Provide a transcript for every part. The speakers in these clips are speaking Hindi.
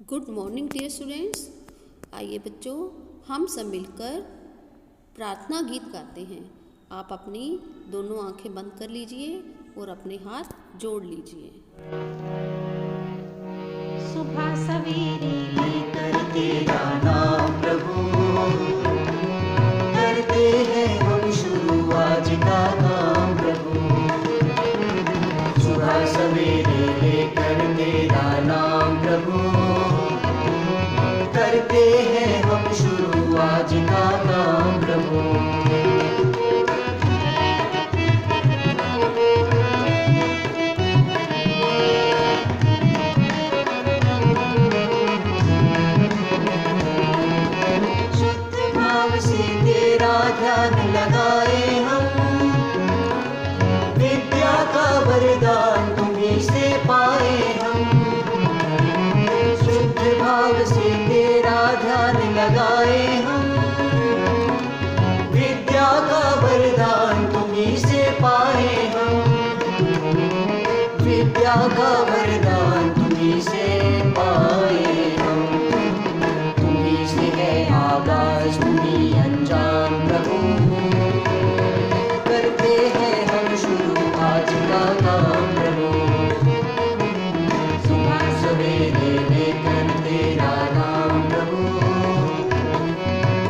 Good morning dear students. आइए बच्चों, हम सब मिलकर प्रार्थना गीत गाते हैं। आप अपनी दोनों आंखें बंद कर लीजिए और अपने हाथ जोड़ लीजिए। सुबह सवेरे लेकर तेरा नाम प्रभु, करते हैं हम शुरू आज का काम प्रभु। सुबह सवेरे लेकर तेरा नाम प्रभु, करते हैं हम शुरू आज का काम प्रभु। ध्यान लगाए हम, विद्या का वरदान तुम्हीं से पाए हम। शुद्ध भाव से तेरा ध्यान लगाए हम, विद्या का वरदान तुम्हीं से पाए हम। विद्या का वरदान तुम्हीं से पाए हम। तुम्हीं से है आगाज तुम्हीं अंजाम प्रभु, करते हैं हम शुरू आज का काम प्रभु। सुबह सवेरे लेकर तेरा नाम प्रभु,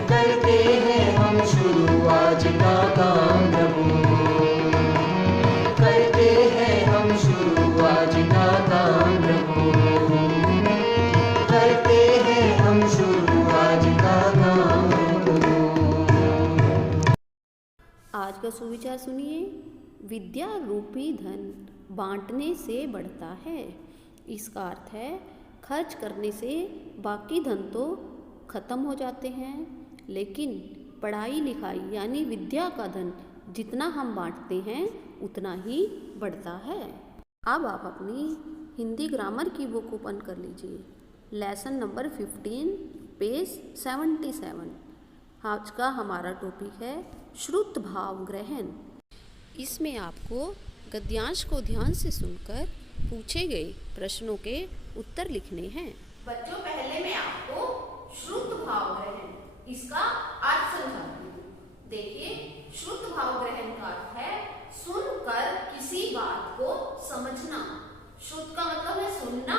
करते हैं हम शुरू आज का काम प्रभु। करते हैं हम शुरू आज का काम प्रभु। करते हैं हम शुरू आज का काम प्रभु। आज का सुविचार सुनिए। विद्या रूपी धन बांटने से बढ़ता है। इसका अर्थ है खर्च करने से बाकी धन तो खत्म हो जाते हैं, लेकिन पढ़ाई लिखाई यानी विद्या का धन जितना हम बांटते हैं उतना ही बढ़ता है। अब आप अपनी हिंदी ग्रामर की बुक ओपन कर लीजिए। Lesson number 15 page 77। आज का हमारा टॉपिक है श्रुत भाव ग्रहण। इसमें आपको गद्यांश को ध्यान से सुनकर पूछे गए प्रश्नों के उत्तर लिखने हैं। बच्चों, पहले मैं आपको श्रुत भाव ग्रहण इसका अर्थ समझाती हूँ। देखिए, श्रुत भाव ग्रहण का अर्थ है सुनकर किसी बात को समझना। श्रुत का मतलब है सुनना,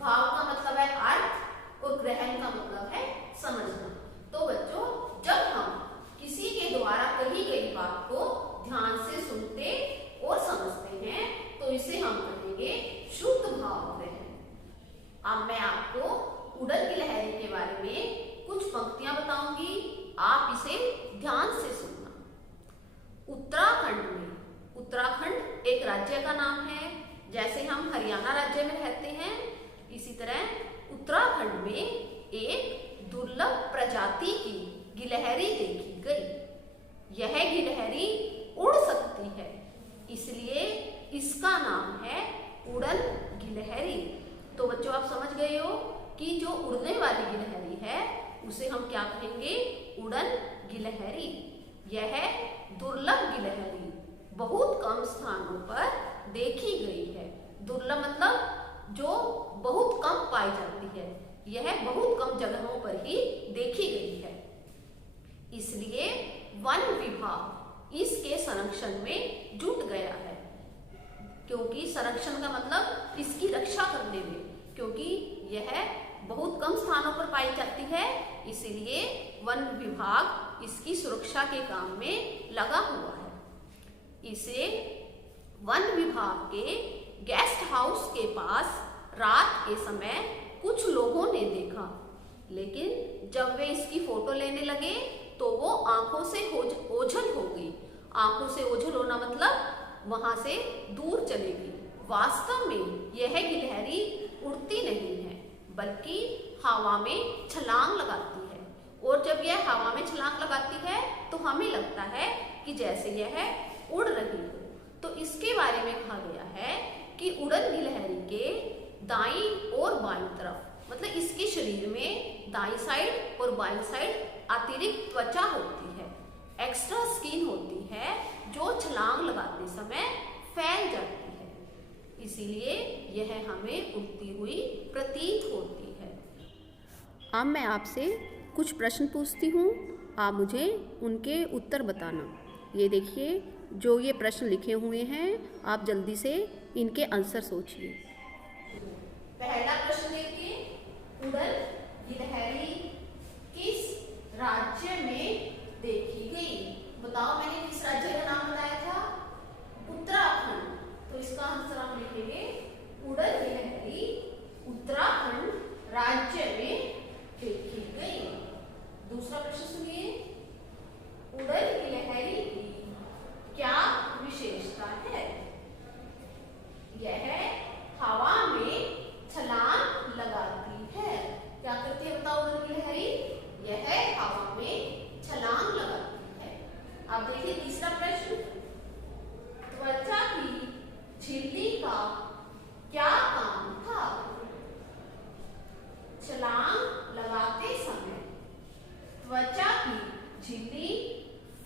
भाव का मतलब है अर्थ और ग्रहण का मतलब है समझना। तो बच्चों, जब हम किसी के द्वारा कही गई बात को ध्यान से सुनते और समझते हैं तो इसे हम कहेंगे शुद्ध भाव ग्रहण। अब मैं आपको उड़न की लहरी के बारे में कुछ पंक्तियां बताऊंगी, आप इसे ध्यान से सुनना। उत्तराखंड एक राज्य का नाम है। जैसे हम हरियाणा राज्य में रहते हैं, इसी तरह उत्तराखंड में एक दुर्लभ प्रजाति की गिलहरी देखी गई। यह गिलहरी उड़ सकती है, इसलिए इसका नाम है उड़न गिलहरी। तो बच्चों, आप समझ गए हो कि जो उड़ने वाली गिलहरी है उसे हम क्या कहेंगे? उड़न गिलहरी। यह दुर्लभ गिलहरी बहुत कम स्थानों पर देखी गई है। दुर्लभ मतलब जो बहुत कम पाई जाती है, यह बहुत कम जगहों पर ही देखी गई है। इसलिए वन विभाग इसके संरक्षण में जुट गया है। क्योंकि संरक्षण का मतलब इसकी रक्षा करने में, क्योंकि यह बहुत कम स्थानों पर पाई जाती है, इसीलिए वन विभाग इसकी सुरक्षा के काम में लगा हुआ है। इसे वन विभाग के गेस्ट हाउस के पास रात के समय कुछ लोगों ने देखा, लेकिन जब वे इसकी फोटो लेने लगे तो वो आंखों से ओझल हो गई। आंखों से ओझल होना मतलब वहां से दूर चली गई। वास्तव में यह गिलहरी उड़ती नहीं है, बल्कि हवा में छलांग लगाती है। और जब यह हवा में छलांग लगाती है तो हमें लगता है कि जैसे यह उड़ रही हो। तो इसके बारे में कहा गया है कि उड़न गिलहरी के दाईं और बाईं तरफ, मतलब इसके शरीर में दाईं साइड और बाईं साइड अतिरिक्त त्वचा होती है, एक्स्ट्रा स्किन होती है, जो छलांग लगाते समय फैल जाती है। इसीलिए यह हमें उड़ती हुई प्रतीत होती है। अब मैं आपसे कुछ प्रश्न पूछती हूँ, आप मुझे उनके उत्तर बताना। ये देखिए, जो ये प्रश्न लिखे हुए हैं, आप जल्दी से इनके आंसर सोचिए। पहला प्रश्न देखिए, उड़न गिलहरी किस राज्य में देखी गई? बताओ, मैंने किस राज्य का नाम बताया था? उत्तराखंड। तो इसका आंसर आप लिखेंगे, उड़न गिलहरी उत्तराखंड राज्य में देखी गई। दूसरा प्रश्न सुनिए, उड़न गिलहरी की क्या विशेषता है? यह हवा में छलांग लगाती है। क्या करती है बताओ उड़न गिलहरी? यह हवा में छलांग लगाती है। अब देखिए तीसरा प्रश्न, त्वचा की झिल्ली का क्या काम था? छलांग लगाते समय त्वचा की झिल्ली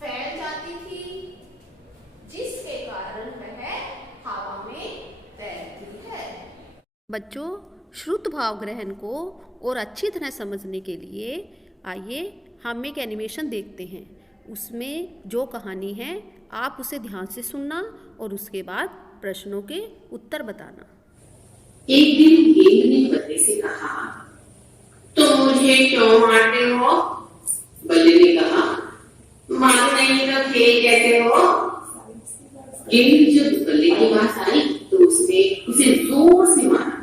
फैल जाती थी, जिसके कारण वह हवा में तैरती है। बच्चों, श्रुत भाव ग्रहण को और अच्छी तरह समझने के लिए आइए हम एक एनिमेशन देखते हैं। उसमें जो कहानी है आप उसे ध्यान से सुनना और उसके बाद प्रश्नों के उत्तर बताना। एक दिन गेंद ने बल्ले से कहा, तो मुझे क्यों मारते हो? बल्ले ने कहा, मारो नहीं तो खेल कैसे हो? गेंद जब बल्ले के पास आई तो उसने उसे जोर से मारा।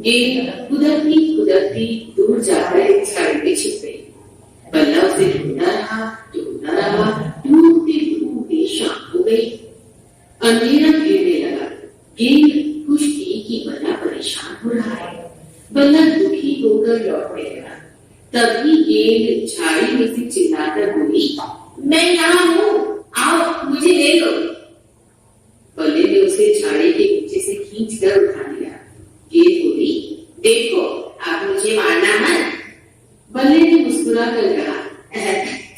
गेंद कुदरती दूर जाकर एक झाड़ी में छिप गई। बल्ला उसे ढूंढता रहा, ढूंढते शाम हो गई। अंधेरा घेरने लगा। गेंद खुश थी कि बल्ला परेशान हो रहा है। बल्ला दुखी होकर लौटने लगा। तभी गेंद झाड़ी में से चिल्लाकर बोली, मैं यहाँ हूँ, आओ मुझे ले लो। बल्ले ने उसे झाड़ी के नीचे से खींच कर उठा लिया। गेंद बोली, देखो आप मुझे मारना मत। बल्ले ने मुस्कुरा कर कहा,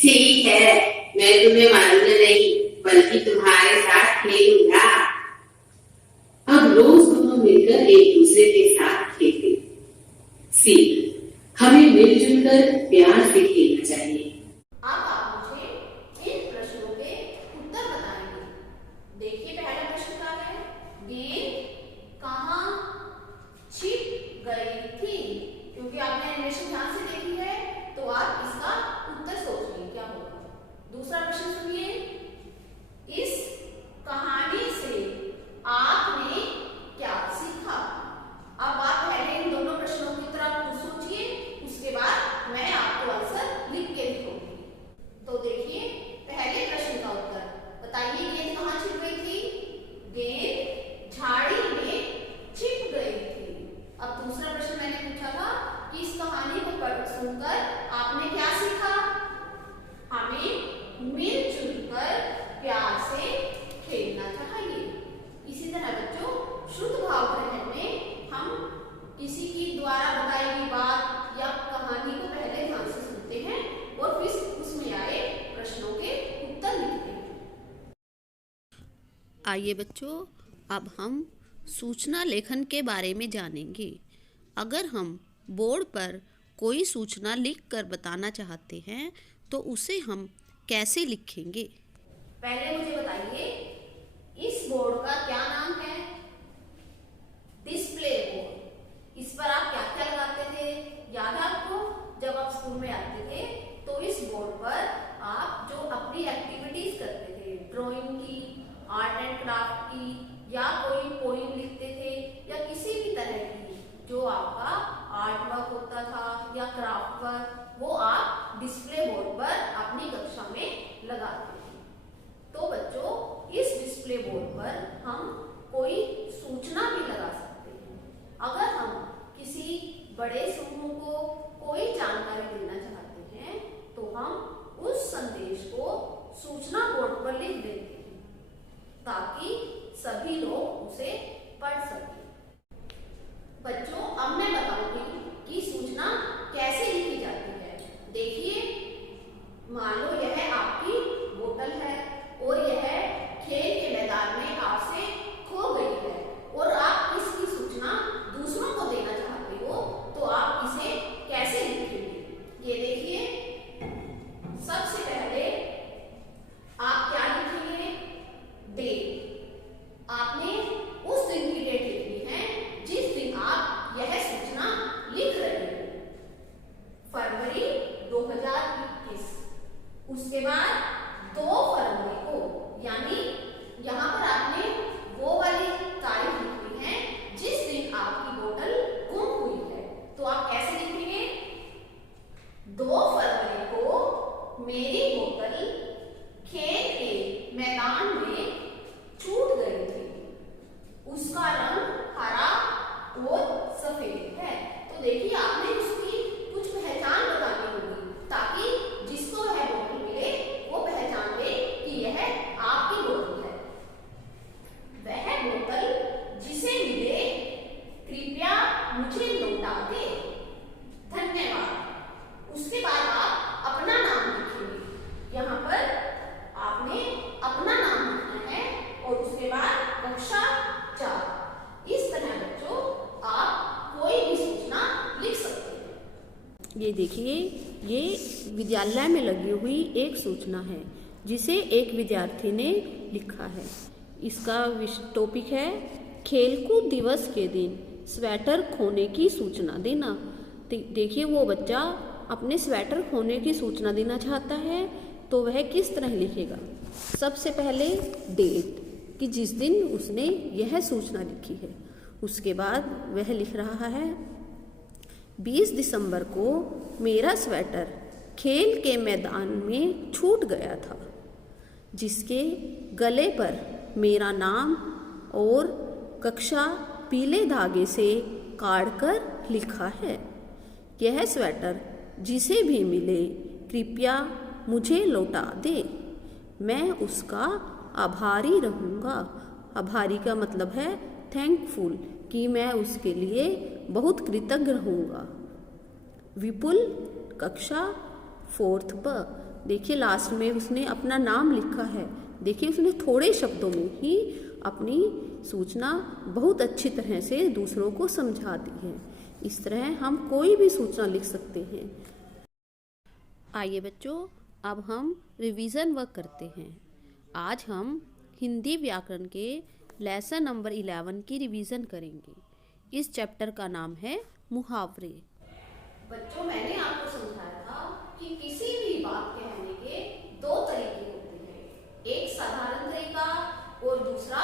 ठीक है, मैं तुम्हें मारूंगा नहीं, बल्कि तुम्हारे साथ खेलूंगा। अब रोज दोनों मिलकर एक दूसरे के साथ खेलते। सीख, हमें मिलजुल कर प्यार से खेलना चाहिए। अब आप मुझे इन प्रश्नों के उत्तर बताएंगे। देखिए पहला प्रश्न क्या है, गेंद कहाँ छिप गई थी? क्योंकि आपने एनिमेशन ध्यान से देखी है तो आप इसका उत्तर सोचिए क्या होगा। दूसरा प्रश्न सुनिए, इस कहानी से आपने क्या सीखा? अब आप पहले इन दोनों प्रश्नों की तरफ खुद सोचिए, उसके बाद मैं आपको आंसर लिख के दिखाऊंगी। तो देखिए पहले प्रश्न का उत्तर बताइए, गेंद कहाँ छिप गई थी? गेंद झाड़ी में छिप गई थी। अब दूसरा प्रश्न मैंने पूछा था कि इस कहानी को सुनकर आपने क्या सीखा? हमें मिलजुल कर प्यार से खेलना चाहिए। इसी तरह बच्चों, शुद्ध भाव ग्रहण में हम किसी की द्वारा बताई गई बात या कहानी को पहले ध्यान से सुनते हैं और फिर उसमें आए प्रश्नों के उत्तर लिखते हैं। आइए बच्चों, अब हम सूचना लेखन के बारे में जानेंगे। अगर हम बोर्ड पर कोई सूचना लिख कर बताना चाहते हैं तो उसे हम कैसे लिखेंगे? पहले मुझे बताइए, इस बोर्ड का क्या नाम है? Display board. इस पर आप क्या क्या लगाते थे? याद है आपको? जब आप स्कूल में आते थे तो इस बोर्ड पर आप जो अपनी एक्टिविटीज करते थे, ड्राइंग की, आर्ट एंड क्राफ्ट की, या कोई पोइम लिखते थे, या किसी भी तरह की जो आपका आर्ट वर्क होता था या क्राफ्ट वर्क, वो आप डिस्प्ले बोर्ड पर अपनी कक्षा में लगाते थे। तो बच्चों, इस डिस्प्ले बोर्ड पर हम कोई सूचना भी लगा सकते हैं। अगर हम किसी बड़े समूह को कोई जानकारी देना चाहते हैं तो हम उस संदेश को सूचना बोर्ड पर लिख देते हैं ताकि सभी लोग उसे पढ़ सकें। बच्चों, अब मैं बताऊंगी कि सूचना कैसे लिखी जाती है। देखिए, मान लो यह आपकी बोतल है और यह खेल के मैदान में आपसे खो गई है और आप इसकी सूचना दूसरों को देना चाहते हो, तो आप इसे कैसे लिखेंगे? ये देखिए, ये विद्यालय में लगी हुई एक सूचना है जिसे एक विद्यार्थी ने लिखा है। इसका टॉपिक है खेलकूद दिवस के दिन स्वेटर खोने की सूचना देना। देखिए, वो बच्चा अपने स्वेटर खोने की सूचना देना चाहता है, तो वह किस तरह लिखेगा। सबसे पहले डेट कि जिस दिन उसने यह सूचना लिखी है। उसके बाद वह लिख रहा है 20 दिसंबर को मेरा स्वेटर खेल के मैदान में छूट गया था, जिसके गले पर मेरा नाम और कक्षा पीले धागे से काट कर लिखा है। यह स्वेटर जिसे भी मिले कृपया मुझे लौटा दे, मैं उसका आभारी रहूँगा। आभारी का मतलब है थैंकफुल, कि मैं उसके लिए बहुत कृतज्ञ रहूँगा। विपुल कक्षा 4th ब। देखिए, लास्ट में उसने अपना नाम लिखा है। देखिए, उसने थोड़े शब्दों में ही अपनी सूचना बहुत अच्छी तरह से दूसरों को समझा दी है। इस तरह हम कोई भी सूचना लिख सकते हैं। आइए बच्चों, अब हम रिवीजन वर्क करते हैं। आज हम हिंदी व्याकरण के लेसन नंबर 11 की रिवीजन करेंगे। इस चैप्टर का नाम है मुहावरे। बच्चों, मैंने आपको समझाया था कि किसी भी बात कहने के दो तरीके होते हैं, एक साधारण तरीका और दूसरा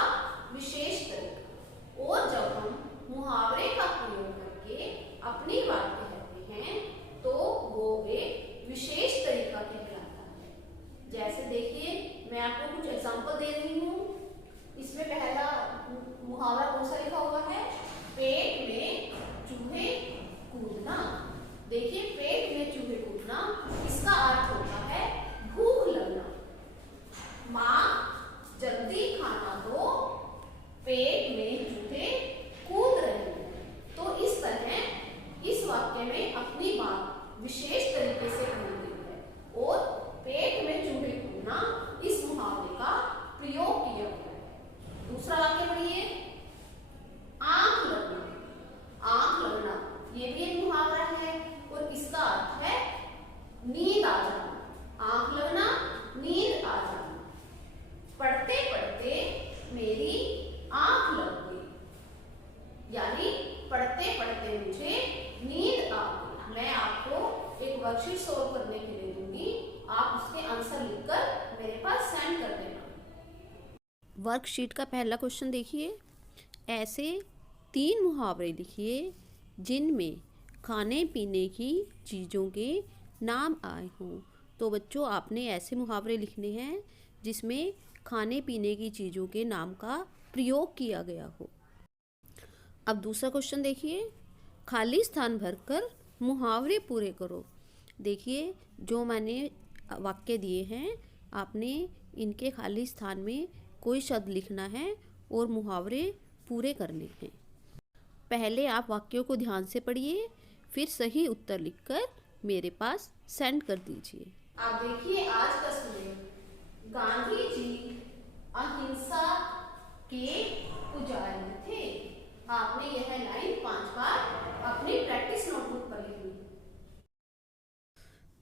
विशेष तरीका। और जब हम मुहावरे का प्रयोग करके अपनी बात कहते हैं तो वो एक विशेष तरीका कहलाता है। जैसे देखिए, मैं आपको कुछ एग्जांपल दे रही हूँ। इसमें पहला मुहावरा कौन सा लिखा हुआ है? पेट में चूहे कूदना। देखिए, पेट में चूहे कूदना, इसका अर्थ होता है भूख लगना। माँ जल्दी खाना दो, पेट में चूहे कूद रहे हैं। तो इस तरह इस वाक्य में अपनी बात विशेष तरीके से कही गई है और पेट में चूहे कूदना इस मुहावरे का प्रयोग किया गया है। दूसरा वाक्य पढ़िए, आंख लगना। आंख लगना ये भी एक मुहावरा है और इसका अर्थ है नींद आ जाना। आंख लगना, नींद आ जाना। पढ़ते पढ़ते मेरी आंख लग गई, यानी पढ़ते पढ़ते मुझे नींद आ गई। मैं आपको एक वर्कशीट सॉल्व करने के लिए दूंगी, आप उसके आंसर लिखकर मेरे पास सेंड कर देना। वर्कशीट का पहला क्वेश्चन देखिए, ऐसे 3 मुहावरे लिखिए जिनमें खाने पीने की चीज़ों के नाम आए हों। तो बच्चों, आपने ऐसे मुहावरे लिखने हैं जिसमें खाने पीने की चीज़ों के नाम का प्रयोग किया गया हो। अब दूसरा क्वेश्चन देखिए, खाली स्थान भरकर मुहावरे पूरे करो। देखिए, जो मैंने वाक्य दिए हैं, आपने इनके खाली स्थान में कोई शब्द लिखना है और मुहावरे पूरे करने हैं। पहले आप वाक्यों को ध्यान से पढ़िए, फिर सही उत्तर लिखकर मेरे पास सेंड कर दीजिए। आप देखिए, आज का स्टूडेंट, गांधी जी अहिंसा के पुजारी थे। आपने यह लाइन 5 बार अपनी प्रैक्टिस नोटबुक पर लिखनी।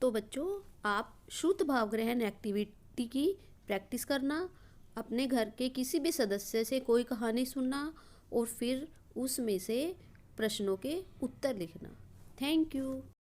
तो बच्चों, आप शुद्ध भाव ग्रहण एक्टिविटी की प्रैक्टिस करना, अपने घर के किसी भी सदस्य से कोई कहानी सुनना और फिर उसमें से प्रश्नों के उत्तर लिखना। Thank you.